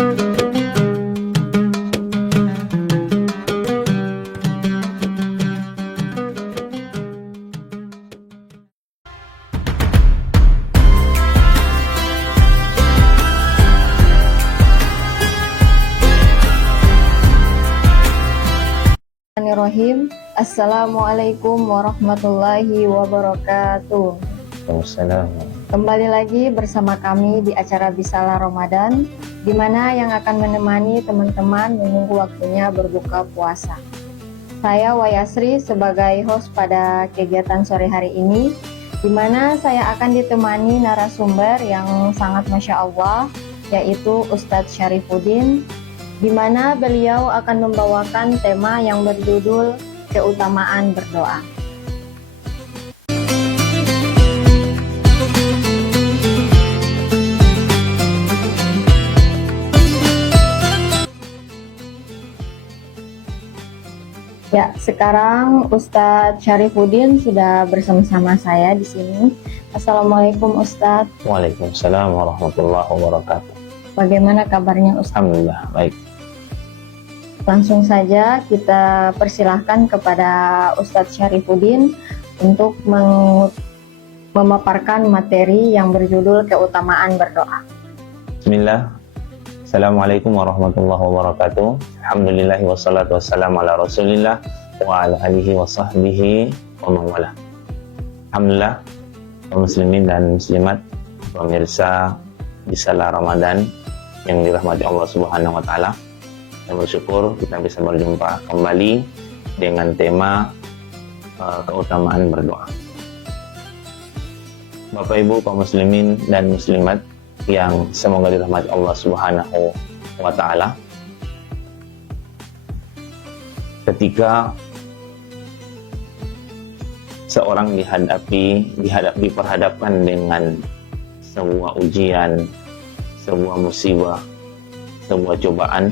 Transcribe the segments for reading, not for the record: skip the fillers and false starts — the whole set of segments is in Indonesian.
Bismillahirrahmanirrahim. Assalamualaikum warahmatullahi wabarakatuh. Waalaikumsalam. Kembali lagi bersama kami di acara Bisalah Ramadan, di mana yang akan menemani teman-teman menunggu waktunya berbuka puasa. Saya Wayasri sebagai host pada kegiatan sore hari ini, di mana saya akan ditemani narasumber yang sangat Masya Allah, yaitu Ustadz Syarifuddin, di mana beliau akan membawakan tema yang berjudul keutamaan berdoa. Ya, sekarang Ustadz Syarifuddin sudah bersama-sama saya di sini. Assalamualaikum Ustadz. Waalaikumsalam warahmatullahi wabarakatuh. Bagaimana kabarnya Ustadz? Alhamdulillah, baik. Langsung saja kita persilahkan kepada Ustadz Syarifuddin untuk memaparkan materi yang berjudul keutamaan berdoa. Bismillah. Assalamualaikum warahmatullahi wabarakatuh. Alhamdulillah wassalatu wassalamu ala rasulillah wa ala alihi wa sahbihi wa man wala. Alhamdulillah, kaum muslimin dan muslimat, pemirsa Bisalah Ramadan yang dirahmati Allah Subhanahu wa taala. Saya bersyukur kita bisa berjumpa kembali dengan tema keutamaan berdoa. Bapak Ibu kaum muslimin dan muslimat yang semoga dirahmati Allah Subhanahu wa taala. Ketika seorang diperhadapkan dengan sebuah ujian, sebuah musibah, sebuah cobaan,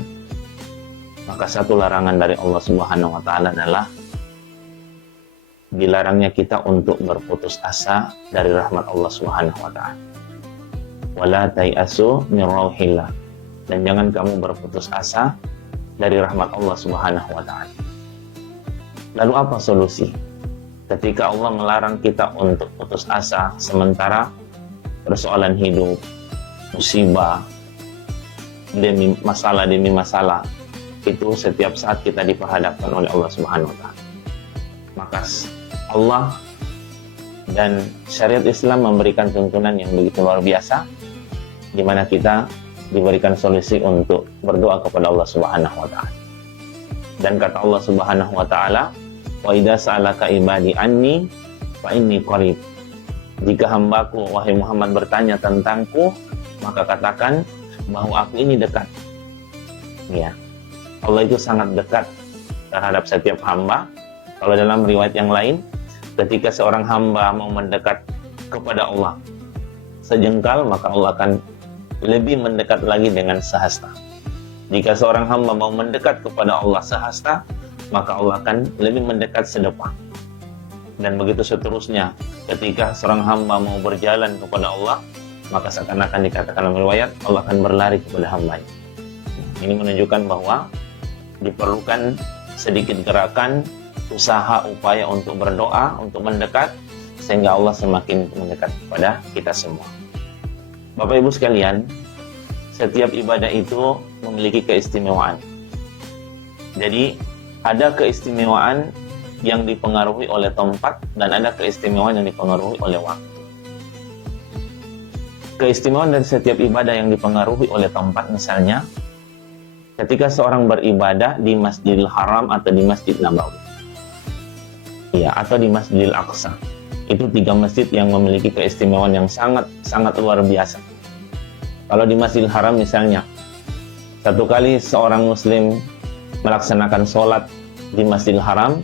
maka satu larangan dari Allah Subhanahu wa taala adalah dilarangnya kita untuk berputus asa dari rahmat Allah Subhanahu wa taala. Wala tayasu min rauhillah, dan jangan kamu berputus asa dari rahmat Allah Subhanahu wa taala. Lalu apa solusi ketika Allah melarang kita untuk putus asa sementara persoalan hidup, musibah demi masalah itu setiap saat kita diperhadapkan oleh Allah Subhanahu wa taala? Maka Allah dan syariat Islam memberikan tuntunan yang begitu luar biasa, di mana kita diberikan solusi untuk berdoa kepada Allah Subhanahu wa taala. Dan kata Allah Subhanahu wa taala, "Wa idza sa'alaka ibadi anni fa inni qarib." Jika hambaku wahai Muhammad bertanya tentangku, maka katakan bahwa aku ini dekat. Ya. Allah itu sangat dekat terhadap setiap hamba. Kalau dalam riwayat yang lain, ketika seorang hamba mau mendekat kepada Allah sejengkal, maka Allah akan lebih mendekat lagi dengan sehasta. Jika seorang hamba mau mendekat kepada Allah sehasta, maka Allah akan lebih mendekat sedepak. Dan begitu seterusnya, ketika seorang hamba mau berjalan kepada Allah, maka seakan-akan dikatakan dalam riwayat, Allah akan berlari kepada hambanya. Ini menunjukkan bahwa diperlukan sedikit gerakan, usaha, upaya untuk berdoa, untuk mendekat, sehingga Allah semakin mendekat kepada kita semua. Bapak Ibu sekalian, setiap ibadah itu memiliki keistimewaan. Jadi, ada keistimewaan yang dipengaruhi oleh tempat, dan ada keistimewaan yang dipengaruhi oleh waktu. Keistimewaan dari setiap ibadah yang dipengaruhi oleh tempat, misalnya, ketika seorang beribadah di Masjidil Haram atau di Masjid Nabawi, ya, atau di Masjidil Aqsa, itu 3 masjid yang memiliki keistimewaan yang sangat luar biasa. Kalau di Masjidil Haram misalnya, satu kali seorang muslim melaksanakan sholat di Masjidil Haram,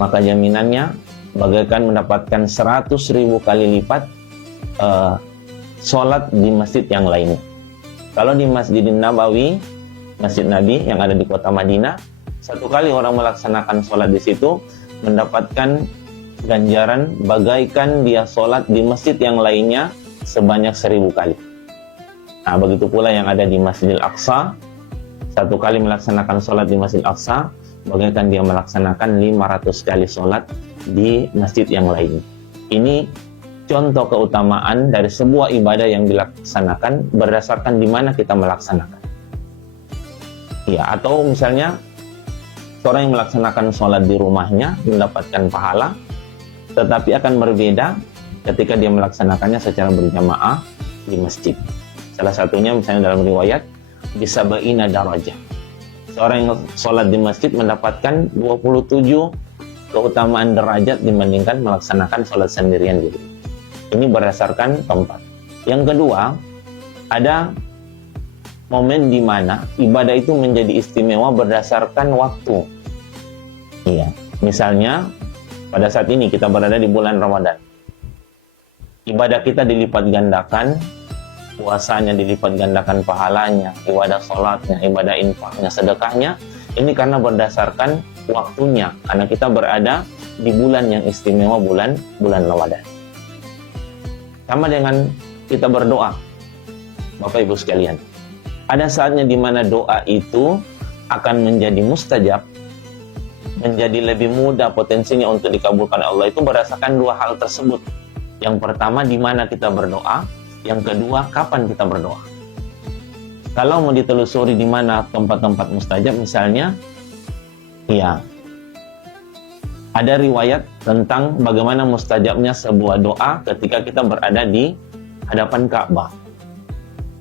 maka jaminannya bagaikan mendapatkan 100.000 kali lipat sholat di masjid yang lainnya. Kalau di Masjidil Nabawi, Masjid Nabi yang ada di kota Madinah, satu kali orang melaksanakan sholat di situ mendapatkan ganjaran bagaikan dia sholat di masjid yang lainnya sebanyak 1000 kali. Nah, begitu pula yang ada di Masjidil Aqsa, satu kali melaksanakan sholat di Masjidil Aqsa, bagaikan dia melaksanakan 500 kali sholat di masjid yang lain. Ini contoh keutamaan dari sebuah ibadah yang dilaksanakan berdasarkan di mana kita melaksanakan. Ya, atau misalnya seorang yang melaksanakan sholat di rumahnya mendapatkan pahala, tetapi akan berbeda ketika dia melaksanakannya secara berjamaah di masjid. Salah satunya misalnya dalam riwayat bisa ba'ina darajah. Seorang yang sholat di masjid mendapatkan 27 keutamaan derajat dibandingkan melaksanakan sholat sendirian di rumah. Ini berdasarkan tempat. Yang kedua, ada momen di mana ibadah itu menjadi istimewa berdasarkan waktu. Iya, misalnya pada saat ini kita berada di bulan Ramadan. Ibadah kita dilipat gandakan, puasanya dilipat gandakan pahalanya, ibadah sholatnya, ibadah infaknya, sedekahnya. Ini karena berdasarkan waktunya, karena kita berada di bulan yang istimewa, bulan Ramadan. Sama dengan kita berdoa, Bapak Ibu sekalian. Ada saatnya di mana doa itu akan menjadi mustajab, menjadi lebih mudah potensinya untuk dikabulkan Allah itu berdasarkan dua hal tersebut. Yang pertama, di mana kita berdoa. Yang kedua, kapan kita berdoa. Kalau mau ditelusuri di mana tempat-tempat mustajab, misalnya, ya, ada riwayat tentang bagaimana mustajabnya sebuah doa ketika kita berada di hadapan Ka'bah,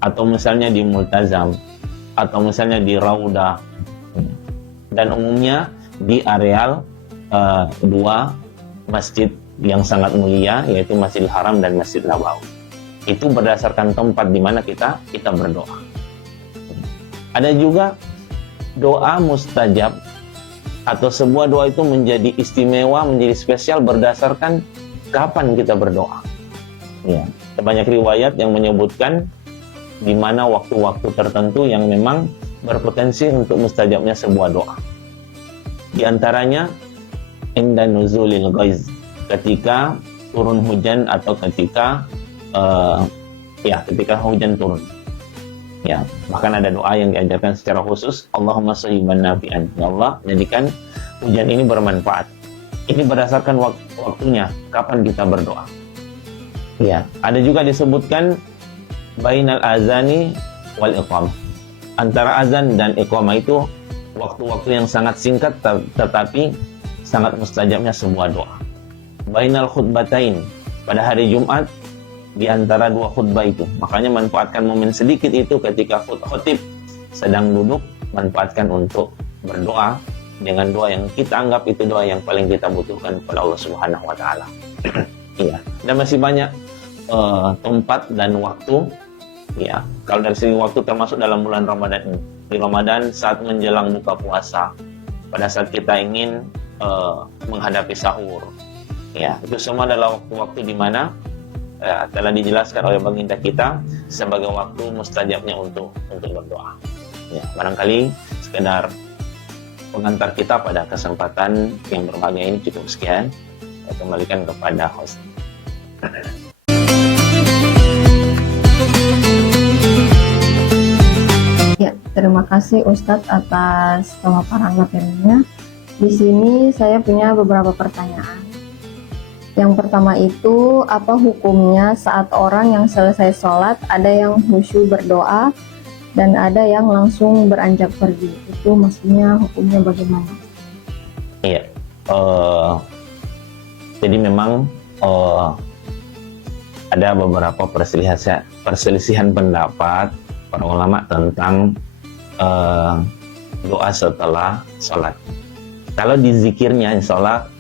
atau misalnya di Multazam, atau misalnya di Raudah, dan umumnya di areal dua masjid yang sangat mulia, yaitu Masjidil Haram dan Masjid Nabawi. Itu berdasarkan tempat di mana kita berdoa. Ada juga doa mustajab, atau sebuah doa itu menjadi istimewa, menjadi spesial berdasarkan kapan kita berdoa. Ya, banyak riwayat yang menyebutkan di mana waktu-waktu tertentu yang memang berpotensi untuk mustajabnya sebuah doa. Di antaranya inda nuzulil ghaiz, ketika turun hujan atau ketika ketika hujan turun. Ya, bahkan ada doa yang diajarkan secara khusus, Allahumma sayyiban nafi'an. Ya Allah, jadikan hujan ini bermanfaat. Ini berdasarkan waktunya, kapan kita berdoa. Ya, ada juga disebutkan bainal azani wal iqamah. Antara azan dan iqamah itu waktu-waktu yang sangat singkat tetapi sangat mustajabnya sebuah doa. Bainal khutbatain, pada hari Jumat di antara dua khutbah itu. Makanya manfaatkan momen sedikit itu ketika khutib sedang duduk, manfaatkan untuk berdoa dengan doa yang kita anggap itu doa yang paling kita butuhkan kepada Allah Subhanahu wa taala. Iya, dan masih banyak tempat dan waktu. Ya, kalau dari segi waktu termasuk dalam bulan Ramadan ini. Di Ramadan saat menjelang buka puasa, pada saat kita ingin menghadapi sahur. Ya, itu semua adalah waktu-waktu di mana telah dijelaskan oleh baginda kita sebagai waktu mustajabnya untuk berdoa. Ya, barangkali sekedar pengantar kita pada kesempatan yang berbahagia ini cukup sekian. Saya kembalikan kepada host. Ya, terima kasih Ustadz atas pemaparan materinya. Di sini saya punya beberapa pertanyaan. Yang pertama itu, apa hukumnya saat orang yang selesai sholat, ada yang khusyuk berdoa, dan ada yang langsung beranjak pergi. Itu maksudnya hukumnya bagaimana? Iya, jadi memang ada beberapa perselisihan pendapat para ulama tentang doa setelah sholat. Kalau di zikirnya, insya Allah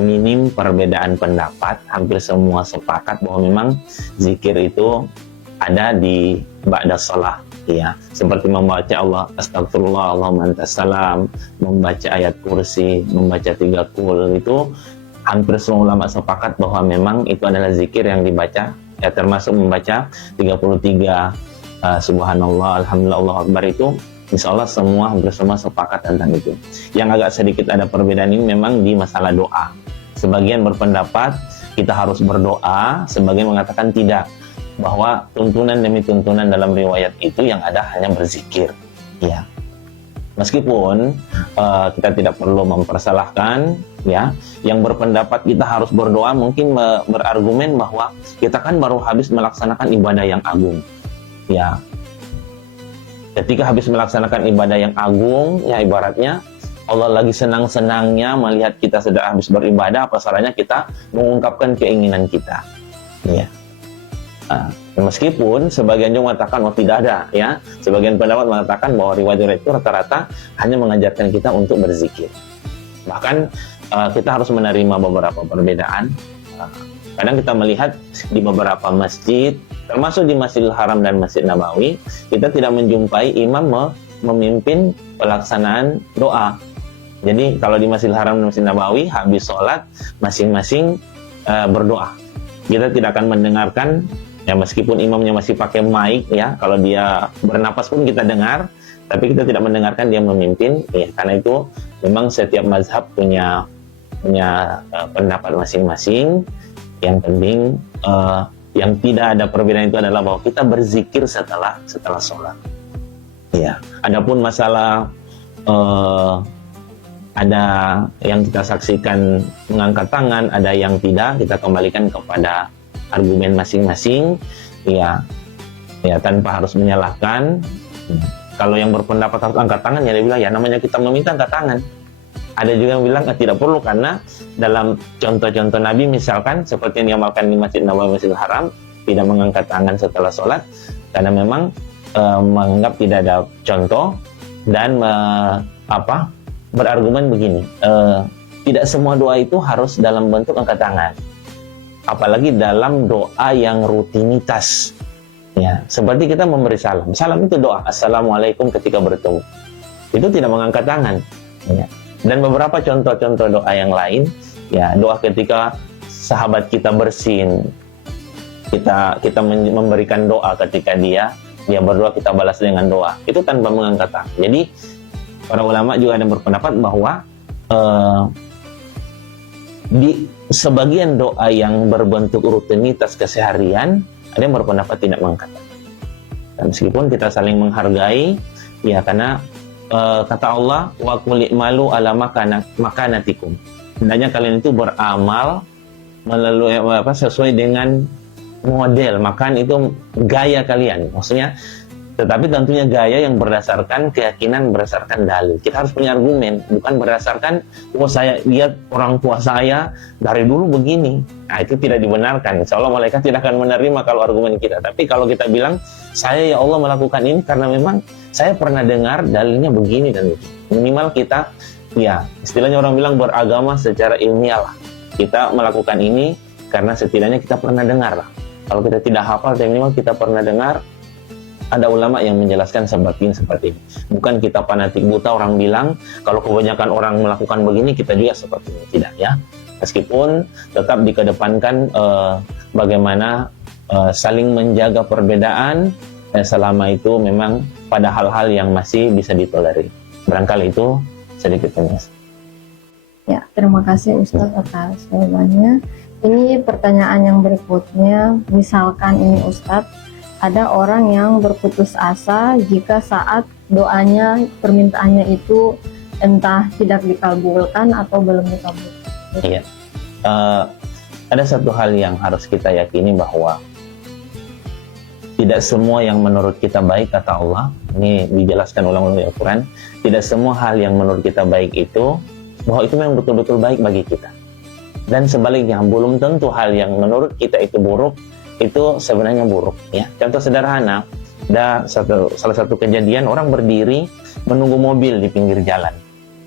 minim perbedaan pendapat, hampir semua sepakat bahwa memang zikir itu ada di ba'da shalah, ya, seperti membaca Allah astagfirullah Allahumma antas salam, membaca ayat kursi, membaca 3 qul, itu hampir semua ulama sepakat bahwa memang itu adalah zikir yang dibaca, ya, termasuk membaca 33 subhanallah alhamdulillah Allahu akbar. Itu insya Allah hampir semua sepakat tentang itu. Yang agak sedikit ada perbedaan ini memang di masalah doa. Sebagian berpendapat kita harus berdoa, sebagian mengatakan tidak. bahwa tuntunan demi tuntunan dalam riwayat itu yang ada hanya berzikir. Ya, meskipun kita tidak perlu mempersalahkan, ya, yang berpendapat kita harus berdoa mungkin berargumen bahwa kita kan baru habis melaksanakan ibadah yang agung. Ya, ketika habis melaksanakan ibadah yang agung, ya ibaratnya Allah lagi senang-senangnya melihat kita sedang habis beribadah, apa salahnya kita mengungkapkan keinginan kita. Ya. Meskipun sebagian juga mengatakan tidak ada, ya. Sebagian pendapat mengatakan bahwa riwayat itu rata-rata hanya mengajarkan kita untuk berzikir. Bahkan kita harus menerima beberapa perbedaan. Kadang kita melihat di beberapa masjid, termasuk di Masjidil Haram dan Masjid Nabawi, kita tidak menjumpai imam memimpin pelaksanaan doa. Jadi kalau di Masjidil Haram dan Masjid Nabawi, habis sholat masing-masing berdoa. Kita tidak akan mendengarkan, ya meskipun imamnya masih pakai mic, ya kalau dia bernapas pun kita dengar, tapi kita tidak mendengarkan dia memimpin, ya karena itu memang setiap mazhab punya pendapat masing-masing. Yang penting yang tidak ada perbedaan itu adalah bahwa kita berzikir setelah sholat. Ya, adapun masalah ada yang kita saksikan mengangkat tangan, ada yang tidak, kita kembalikan kepada argumen masing-masing, ya tanpa harus menyalahkan. Kalau yang berpendapat harus angkat tangan, ya dia bilang ya namanya kita meminta angkat tangan. Ada juga yang bilang tidak perlu, karena dalam contoh-contoh Nabi misalkan seperti yang diamalkan di Masjid Nabawi, Masjidil Haram, tidak mengangkat tangan setelah sholat, karena memang menganggap tidak ada contoh, dan berargumen begini, tidak semua doa itu harus dalam bentuk angkat tangan, apalagi dalam doa yang rutinitas, ya seperti kita memberi salam itu doa assalamualaikum ketika bertemu, itu tidak mengangkat tangan, ya. Dan beberapa contoh-contoh doa yang lain, ya doa ketika sahabat kita bersin, kita memberikan doa ketika dia berdoa, kita balas dengan doa, itu tanpa mengangkat tangan. Jadi para ulama juga ada yang berpendapat bahwa di sebagian doa yang berbentuk rutinitas keseharian, ada yang berpendapat tidak mengangkat tangan. Dan meskipun kita saling menghargai, ya karena kata Allah, wa qul i'malu ala makanatikum. Hendaknya kalian itu beramal melalui sesuai dengan model, makan itu gaya kalian. Maksudnya, tetapi tentunya gaya yang berdasarkan keyakinan, berdasarkan dalil. Kita harus punya argumen, bukan berdasarkan saya lihat orang tua saya dari dulu begini. Nah, itu tidak dibenarkan. Insya Allah malaikat tidak akan menerima kalau argumen kita. Tapi kalau kita bilang, saya ya Allah melakukan ini karena memang saya pernah dengar dalilnya begini dan begini. Minimal kita, ya istilahnya orang bilang beragama secara ilmiah lah. Kita melakukan ini karena setidaknya kita pernah dengar lah. Kalau kita tidak hafal, tapi minimal kita pernah dengar. Ada ulama yang menjelaskan seperti ini. Bukan kita fanatik buta orang bilang kalau kebanyakan orang melakukan begini kita juga seperti ini. Tidak, ya. Meskipun tetap dikedepankan bagaimana saling menjaga perbedaan selama itu memang pada hal-hal yang masih bisa ditolerir. Barangkali itu sedikit penjelasan. Ya, terima kasih Ustadz atas jawabannya. Ini pertanyaan yang berikutnya, misalkan ini Ustadz, ada orang yang berputus asa jika saat doanya, permintaannya itu entah tidak dikabulkan atau belum dikabulkan. Iya. Ada satu hal yang harus kita yakini bahwa tidak semua yang menurut kita baik, kata Allah. Ini dijelaskan ulang-ulang di Al-Quran. Tidak semua hal yang menurut kita baik itu, bahwa itu memang betul-betul baik bagi kita. Dan sebaliknya, belum tentu hal yang menurut kita itu buruk, itu sebenarnya buruk, ya. Contoh sederhana, ada salah satu kejadian orang berdiri menunggu mobil di pinggir jalan.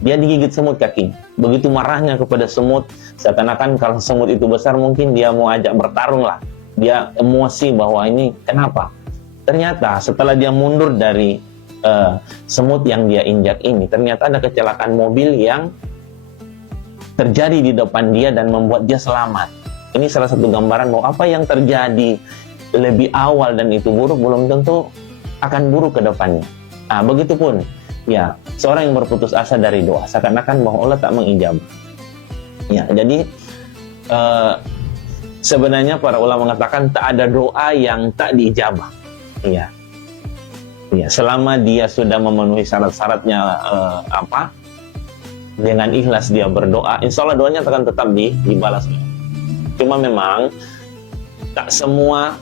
Dia digigit semut kaki. Begitu marahnya kepada semut, seakan-akan kalau semut itu besar mungkin dia mau ajak bertarung lah. Dia emosi bahwa ini kenapa? Ternyata setelah dia mundur dari semut yang dia injak ini, ternyata ada kecelakaan mobil yang terjadi di depan dia dan membuat dia selamat. Ini salah satu gambaran bahwa apa yang terjadi lebih awal dan itu buruk, belum tentu akan buruk ke depannya. Nah, begitupun, ya, seorang yang berputus asa dari doa, seakan-akan bahwa Allah tak mengijabah. Ya, jadi sebenarnya para ulama mengatakan tak ada doa yang tak diijabah. Iya. Iya, selama dia sudah memenuhi syarat-syaratnya dengan ikhlas dia berdoa, insya Allah doanya akan tetap dibalas. Cuma memang tak semua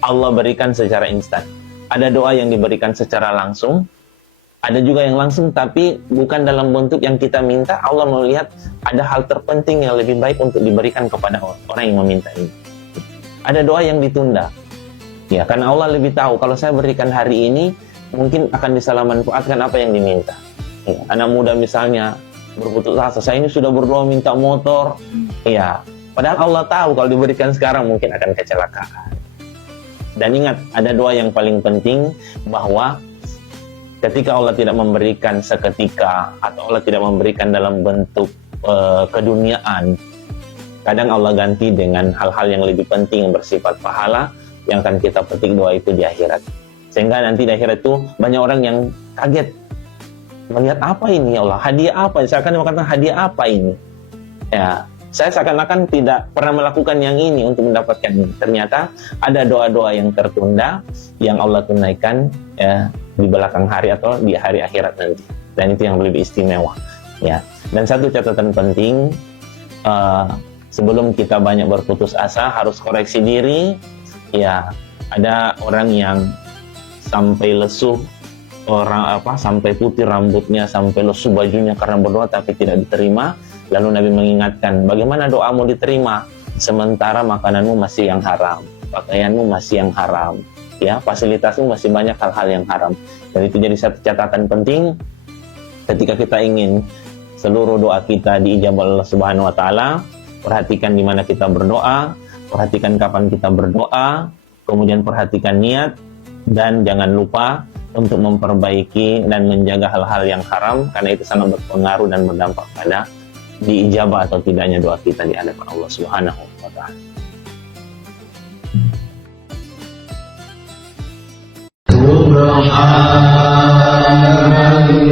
Allah berikan secara instan. Ada doa yang diberikan secara langsung, ada juga yang langsung tapi bukan dalam bentuk yang kita minta. Allah melihat ada hal terpenting yang lebih baik untuk diberikan kepada orang yang meminta ini. Ada doa yang ditunda. Ya, karena Allah lebih tahu kalau saya berikan hari ini mungkin akan disalahmanfaatkan apa yang diminta. Ya, anak muda misalnya berputus asa, saya ini sudah berdoa minta motor. Ya, padahal Allah tahu kalau diberikan sekarang mungkin akan kecelakaan. Dan ingat, ada doa yang paling penting, bahwa ketika Allah tidak memberikan seketika atau Allah tidak memberikan dalam bentuk keduniaan, kadang Allah ganti dengan hal-hal yang lebih penting yang bersifat pahala yang akan kita petik doa itu di akhirat. Sehingga nanti di akhirat itu banyak orang yang kaget melihat, apa ini ya Allah, hadiah apa? Saya akan mengatakan hadiah apa ini? Ya, saya seakan-akan tidak pernah melakukan yang ini untuk mendapatkan ini. Ternyata ada doa-doa yang tertunda yang Allah tunaikan ya di belakang hari atau di hari akhirat nanti. Dan itu yang lebih istimewa. Ya. Dan satu catatan penting, sebelum kita banyak berputus asa harus koreksi diri. Ya, ada orang yang sampai lesuh, sampai putih rambutnya, sampai lesuh bajunya karena berdoa tapi tidak diterima. Lalu Nabi mengingatkan, bagaimana doamu diterima sementara makananmu masih yang haram, pakaianmu masih yang haram, ya, fasilitasmu masih banyak hal-hal yang haram. Dan itu jadi satu catatan penting ketika kita ingin seluruh doa kita diijabah Allah Subhanahu wa taala. Perhatikan di mana kita berdoa, perhatikan kapan kita berdoa, kemudian perhatikan niat, dan jangan lupa untuk memperbaiki dan menjaga hal-hal yang haram, karena itu sangat berpengaruh dan berdampak pada diijabah atau tidaknya doa kita di hadapan Allah Subhanahu wa taala. Subhanal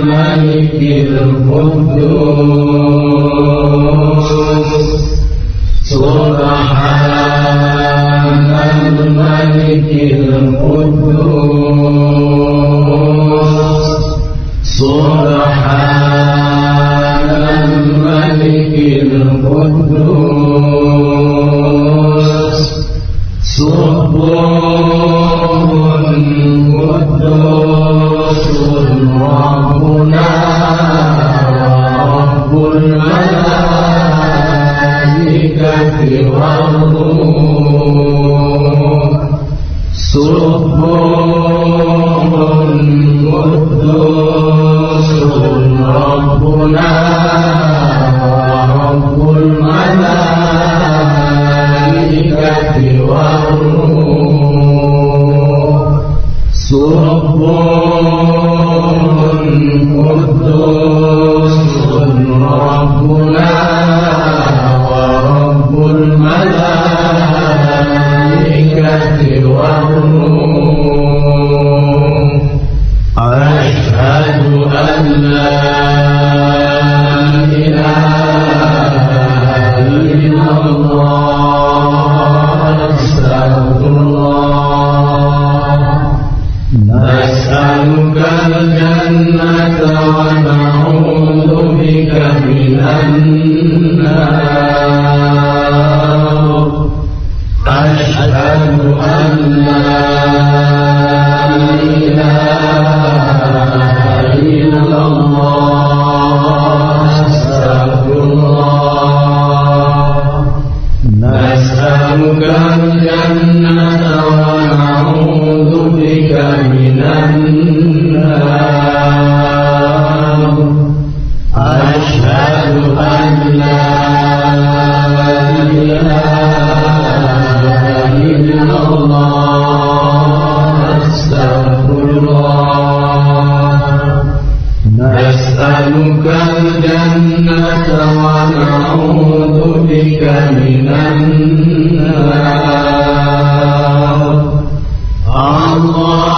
Malikil Quddus, Subhanal Malikil Quddus, Subhanal Malikil Quddus, Subuhun Quddusun Rabbuna Rabbul Malaikati War-Ruh, Subuhun Quddusun Rabbuna Rabbul Malaikati War-Ruh, Subuhun Quddusun Rabbuna Rabbul Malaikati War-Ruh. Asyhadu an la ilaha illallah, astagfirullah. Nas'alukal jannata wa na'udzu bika minan nar. Asyhadu an la ilaha illallah, astagfirullah. Nas'alukal jannata wa na'udzu bika minan nar. Asyhadu an la ilaha illallah, astagfirullah. Nas'alukal jannata wa na'udzu bika minan nar. Allahumma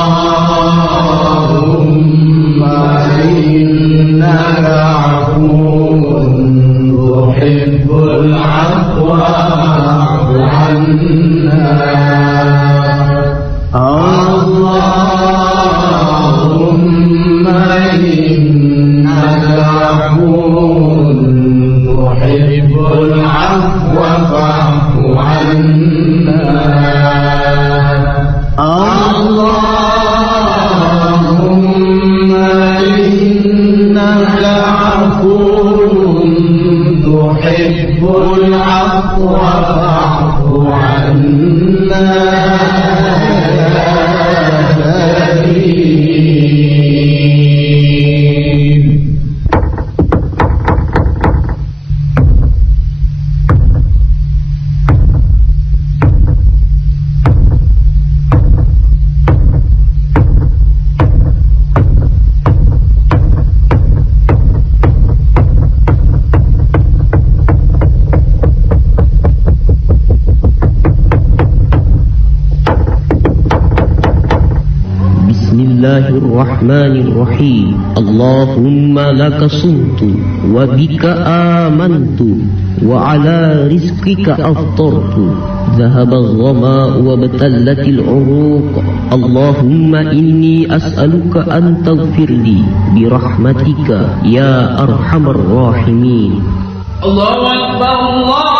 الله الرحمن الرحيم اللهم لك صمت وبك آمنت وعلى رزقك أفطرت ذهب الظماء وابتلت العروق اللهم إني أسألك أن تغفر لي برحمتك يا أرحم الراحمين. الله أكبر الله